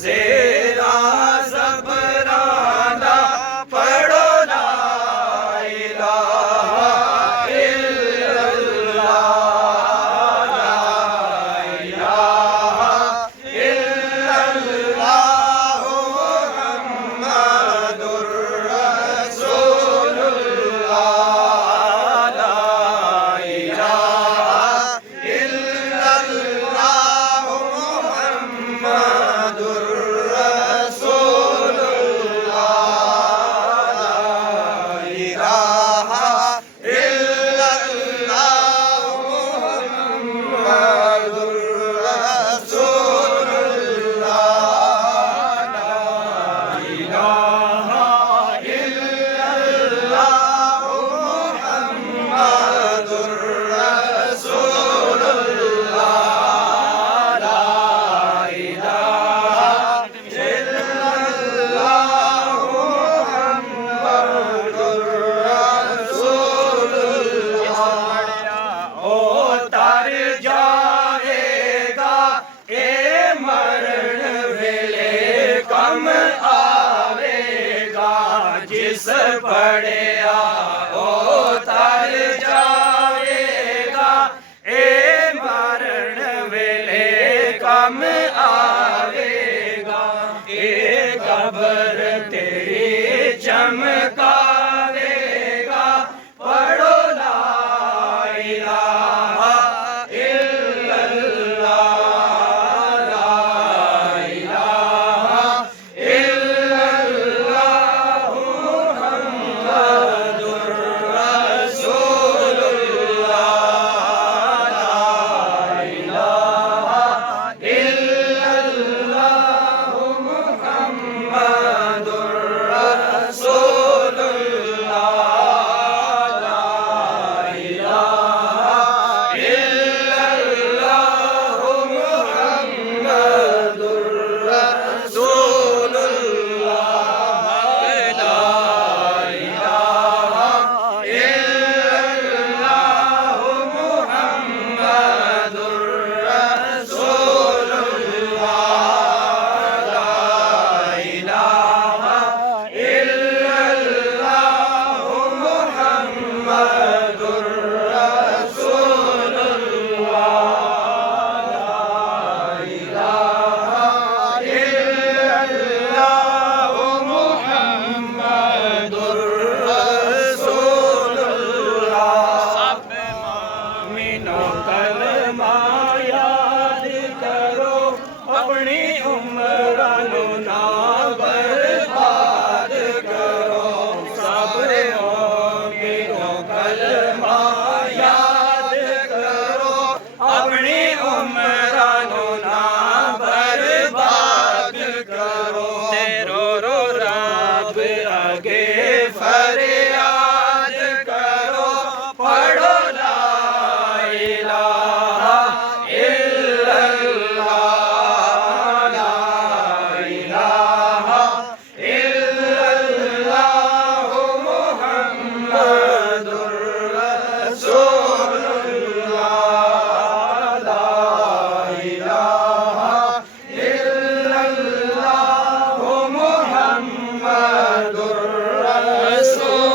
जेरा ज़बराना पढ़ो ला इलाहा इल्लल्लाह ला इलाहा इल्लल्लाह मुहम्मदुर रसूलुल्लाह ला इलाहा इल्लल्लाह मुहम्मदुर रसूलुल्लाह ला इलाहा इल्लल्लाह मुहम्मदुर रसूलुल्लाह ला इलाहा इल्लल्लाह मुहम्मदुर रसूलुल्लाह ला इलाहा इल्लल्लाह मुहम्मदुर रसूलुल्लाह ओ तर जाएगा ए मरण वेले कम आवेगा जिस पढ़िया ओ तर जाएगा ए मरण वेले कम आवेगा ए कब्र तेरी चमकावेगा पढ़ो ला इलाहा इल्लल्लाह ला इलाहा इल्लल्लाह मुहम्मदुर रसूलुल्लाह ला इलाहा इल्लल्लाह मुहम्मदुर रसूलुल्लाह ला इलाहा इल्लल्लाह मुहम्मदुर रसूलुल्लाह ला इलाहा इल्लल्लाह मुहम्मदुर रसूलुल्लाह ला इलाहा इल्लल्लाह मुहम्मदुर रसूलुल्लाह ला इलाहा इल्लल्लाह मुहम्मदुर रसूलुल्लाह सब मोमिनो कलमा याद करो अपनी उम्रानो ना बर्बाद करो सब मोमिनो कलमा याद करो अपनी उम्रानो ना बर्बाद करो तेरो रो रब आगे फरियाद करो पढ़ो ला इलाहा इल्लल्लाह ला इलाहा इल्लल्लाह मुहम्मदुर रसूलुल्लाह ला इलाहा इल्लल्लाह मुहम्मदुर रसूलुल्लाह